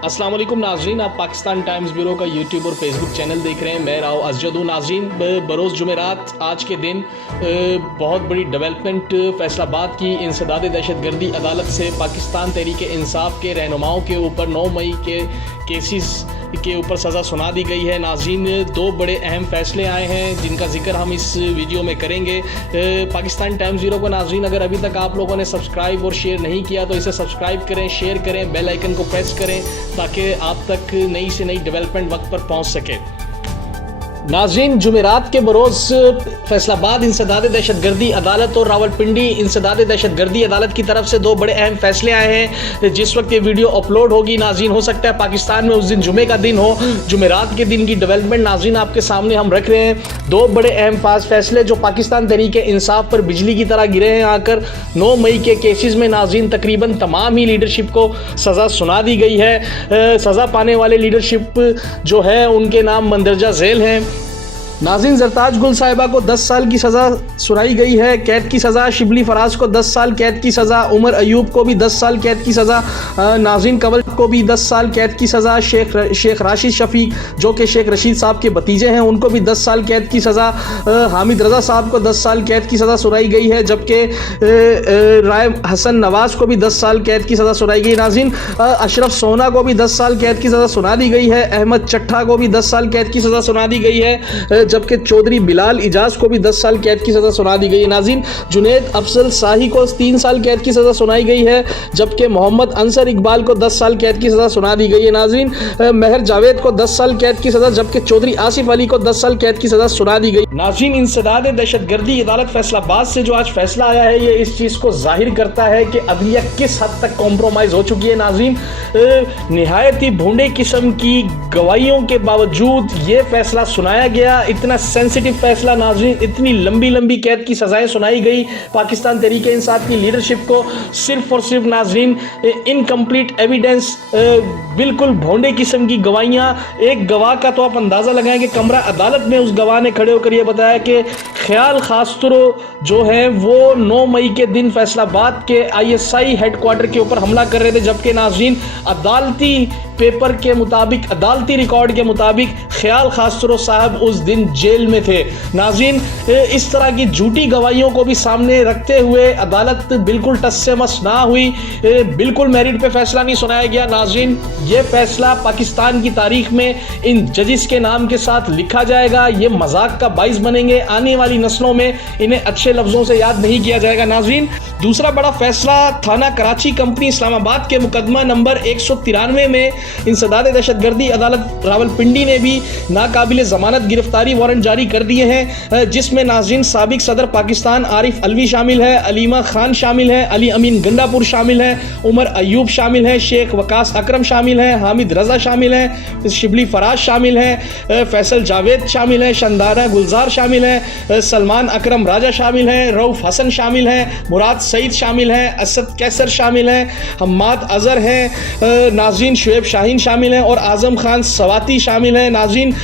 अस्सलाम वालेकुम नाजरीन, आप पाकिस्तान टाइम्स ब्यूरो का यूट्यूब और फेसबुक चैनल देख रहे हैं। मैं राव अजद हूं। नाजरीन, बरोज़ जुमेरात आज के दिन बहुत बड़ी डेवलपमेंट फैसलाबाद की इंसदाद दहशतगर्दी अदालत से पाकिस्तान तहरीक इंसाफ के रहनुमाओं के ऊपर 9 मई के केसेस के ऊपर सज़ा सुना दी गई है। नाज़रीन, दो बड़े अहम फैसले आए हैं जिनका जिक्र हम इस वीडियो में करेंगे। पाकिस्तान टाइम्स ब्यूरो को नाज़रीन, अगर अभी तक आप लोगों ने सब्सक्राइब और शेयर नहीं किया तो इसे सब्सक्राइब करें, शेयर करें, बेल आइकन को प्रेस करें ताकि आप तक नई से नई डेवलपमेंट वक्त पर पहुंच सके। नाज़रीन, जुमेरात के बरोज़ फैसलाबाद इंसदाद दहशतगर्दी अदालत और रावलपिंडी इंसदाद दहशतगर्दी अदालत की तरफ से दो बड़े अहम फैसले आए हैं। जिस वक्त ये वीडियो अपलोड होगी नाज़रीन, हो सकता है पाकिस्तान में उस दिन जुमे का दिन हो। जुमेरात के दिन की डेवलपमेंट नाज़रीन आपके सामने हम रख रहे हैं। दो बड़े अहम फैसले जो पाकिस्तान तहरीक इंसाफ पर बिजली की तरह गिरे हैं आकर। 9 मई के केसेस में नाज़रीन तकरीबन तमाम ही लीडरशिप को सज़ा सुना दी गई है। सज़ा पाने वाले लीडरशिप जो है उनके नाम मंदरजा झेल हैं। नाज़रीन, जरताज गुल साहिबा को 10 साल की सज़ा सुनाई गई है, कैद की सज़ा। शिबली फराज को 10 साल कैद की सज़ा। उमर अयूब को भी 10 साल कैद की सज़ा। नाज़रीन, कंवल को भी 10 साल कैद की सज़ा। शेख राशिद शफीक जो कि शेख रशीद साहब के भतीजे हैं उनको भी 10 साल कैद की सज़ा। हामिद रज़ा साहब को 10 साल कैद की सज़ा सुनाई गई है, जबकि राय हसन नवाज को भी 10 साल कैद की सज़ा सुनाई गई। नाज़रीन, अशरफ सोना को भी 10 साल कैद की सज़ा सुना दी गई है। अहमद चट्ठा को भी 10 साल कैद की सज़ा सुना दी गई है, जबकि चौधरी बिलाल इजाज को भी 10 साल कैद की सज़ा सुना दी गई है। नाज़रीन, जुनैद अफजल शाही को 3 साल कैद की सज़ा सुनाई गई है, जबकि मोहम्मद अंसर इकबाल को 10 साल कैद की सज़ा सुना दी गई है। नाज़रीन, महर जावेद को 10 साल कैद की सज़ा, जबकि चौधरी आसिफ अली को 10 साल कैद की सज़ा सुना दी गई। नाज़रीन, इंसदाद दहशतगर्दी अदालत फैसलाबाद से जो आज फैसला आया है ये इस चीज़ को जाहिर करता है कि अदलिया किस हद तक कॉम्प्रोमाइज़ हो चुकी है। नाज़रीन, निहायत ही भोंडे किस्म की गवाहियों के बावजूद ये फैसला सुनाया गया। इतना सेंसिटिव फैसला नाज़रीन, इतनी लंबी कैद की सजाएं सुनाई गई पाकिस्तान तहरीक इंसाफ की लीडरशिप को। सिर्फ और सिर्फ नाज़रीन इनकम्प्लीट एविडेंस, बिल्कुल भोंडे किस्म की गवाहियाँ। एक गवाह का तो आप अंदाज़ा लगाएं कि कमरा अदालत में उस गवाह ने खड़े होकर यह बताया कि ख्याल खास्तरो जो है वो 9 मई के दिन फैसलाबाद के ISI हेडक्वार्टर के ऊपर हमला कर रहे थे, जबकि नाज़रीन अदालती पेपर के मुताबिक, अदालती रिकॉर्ड के मुताबिक ख्याल खास्तरो साहब उस दिन जेल में थे। नाज़रीन, इस तरह की झूठी गवाहियों को भी सामने रखते हुए अदालत बिल्कुल टस से मस ना हुई, बिल्कुल मेरिट पे फैसला नहीं सुनाया गया। नाज़रीन, ये फैसला पाकिस्तान की तारीख में इन जजिस के नाम के साथ लिखा जाएगा। ये मजाक का बाइस बनेंगे, आने वाली नस्लों में इन्हें अच्छे लफ्ज़ों से याद नहीं किया जाएगा। नाज़रीन, दूसरा बड़ा फैसला थाना कराची कंपनी इस्लामाबाद के मुकदमा नंबर 193 में इंसदाद दहशतगर्दी अदालत रावलपिंडी ने भी नाकाबिल ज़मानत गिरफ्तारी वारंट जारी कर दिए हैं, जिसमें नाज़रीन साबिक सदर पाकिस्तान आरिफ अलवी शामिल है, अलीमा खान शामिल है, अली अमीन गंडापुर शामिल है, उमर अयूब शामिल है, शेख वकास अकरम शामिल है, हामिद रज़ा शामिल है, शिबली फराज शामिल है, फैसल जावेद शामिल है, शंदारा गुलजार शामिल है, सलमान अकरम राजा शामिल है, रऊफ हसन शामिल है, मुराद सईद शामिल है, असद कैसर शामिल है, हम्माद अजहर है, नाज़रीन शुएब शाहीन शामिल है और आज़म खान सवाती शामिल है। नाज़रीन,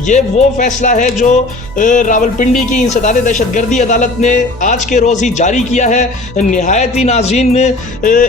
ये वो फैसला है जो रावलपिंडी की इंसदाद दहशतगर्दी अदालत ने आज के रोज़ ही जारी किया है। निहायत ही नाज़रीन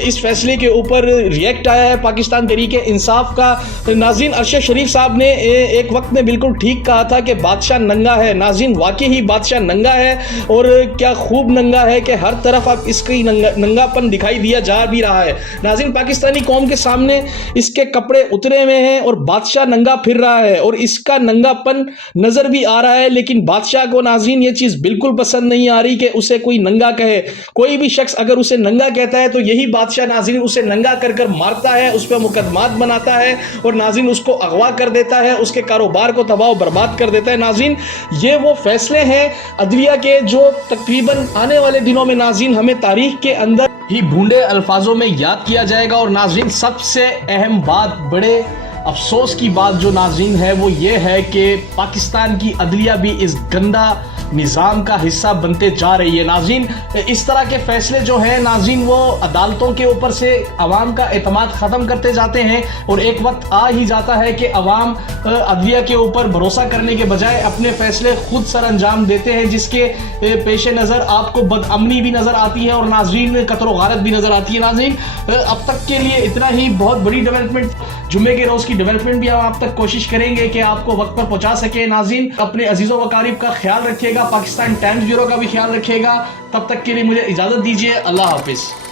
इस फैसले के ऊपर रिएक्ट आया है पाकिस्तान तहरीक इंसाफ का। नाज़रीन, अरशद शरीफ साहब ने एक वक्त में बिल्कुल ठीक कहा था कि बादशाह नंगा है। नाज़रीन, वाकई ही बादशाह नंगा है और क्या खूब नंगा है कि हर तरफ अब इसकी नंगापन दिखाई दिया जा भी रहा है। नाज़रीन, पाकिस्तानी कौम के सामने इसके कपड़े उतरे हुए हैं और बादशाह नंगा फिर रहा है और इसका नंगापन नजर भी आ रहा है, लेकिन बादशाह को नाज़रीन ये चीज बिल्कुल पसंद नहीं आ रही कि उसे कोई नंगा कहे। कोई भी शख्स अगर उसे नंगा कहता है तो यही बादशाह नाज़रीन उसे नंगा कर मारता है, उस पर मुकदमात बनाता है और नाज़रीन उसको अगवा कर देता है, उसके कारोबार को तबाह बर्बाद कर देता है। नाज़रीन, ये वो फैसले हैं अदलिया के जो तकरीबन आने वाले दिनों में नाज़रीन हमें तारीख के अंदर ही भूंडे अल्फाजों में याद किया जाएगा। और नाज़रीन, सबसे अहम बात, बड़े अफसोस की बात जो नाज़रीन है वो ये है कि पाकिस्तान की अदलिया भी इस गंदा निज़ाम का हिस्सा बनते जा रही है। नाज़रीन, इस तरह के फैसले जो हैं नाज़रीन वो अदालतों के ऊपर से अवाम का एतमाद ख़त्म करते जाते हैं और एक वक्त आ ही जाता है कि अवाम अदलिया के ऊपर भरोसा करने के बजाय अपने फैसले खुद सर अंजाम देते हैं, जिसके पेश नज़र आपको बदअमनी भी नज़र आती है और नाज़रीन कत्ल गारत भी नज़र आती है। नाज़रीन, अब तक के लिए इतना ही। बहुत बड़ी डेवलपमेंट जुम्मे के रोज़ की डेवलपमेंट भी हम आप तक कोशिश करेंगे कि आपको वक्त पर पहुंचा सके। नाज़रीन, अपने अजीज़ों वकारीब का ख्याल रखिएगा, पाकिस्तान टाइम्स ब्यूरो का भी ख्याल रखिएगा। तब तक के लिए मुझे इजाज़त दीजिए। अल्लाह हाफिज़।